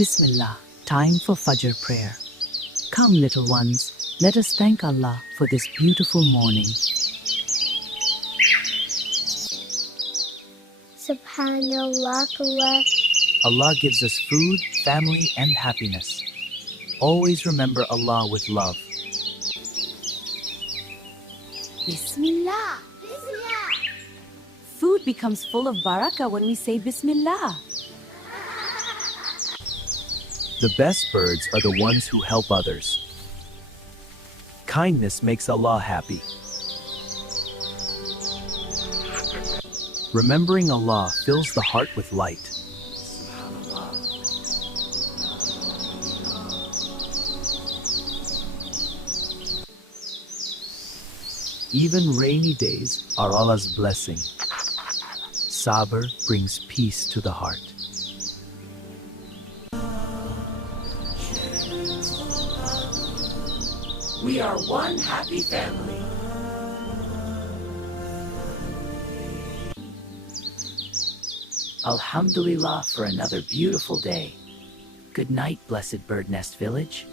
Bismillah, time for Fajr prayer. Come, little ones, let us thank Allah for this beautiful morning. Subhanallah. Allah gives us food, family, and happiness. Always remember Allah with love. Bismillah. Food becomes full of barakah when we say Bismillah. The best birds are the ones who help others. Kindness makes Allah happy. Remembering Allah fills the heart with light. Even rainy days are Allah's blessing. Sabr brings peace to the heart. We are one happy family. Alhamdulillah for another beautiful day. Good night, blessed bird nest village.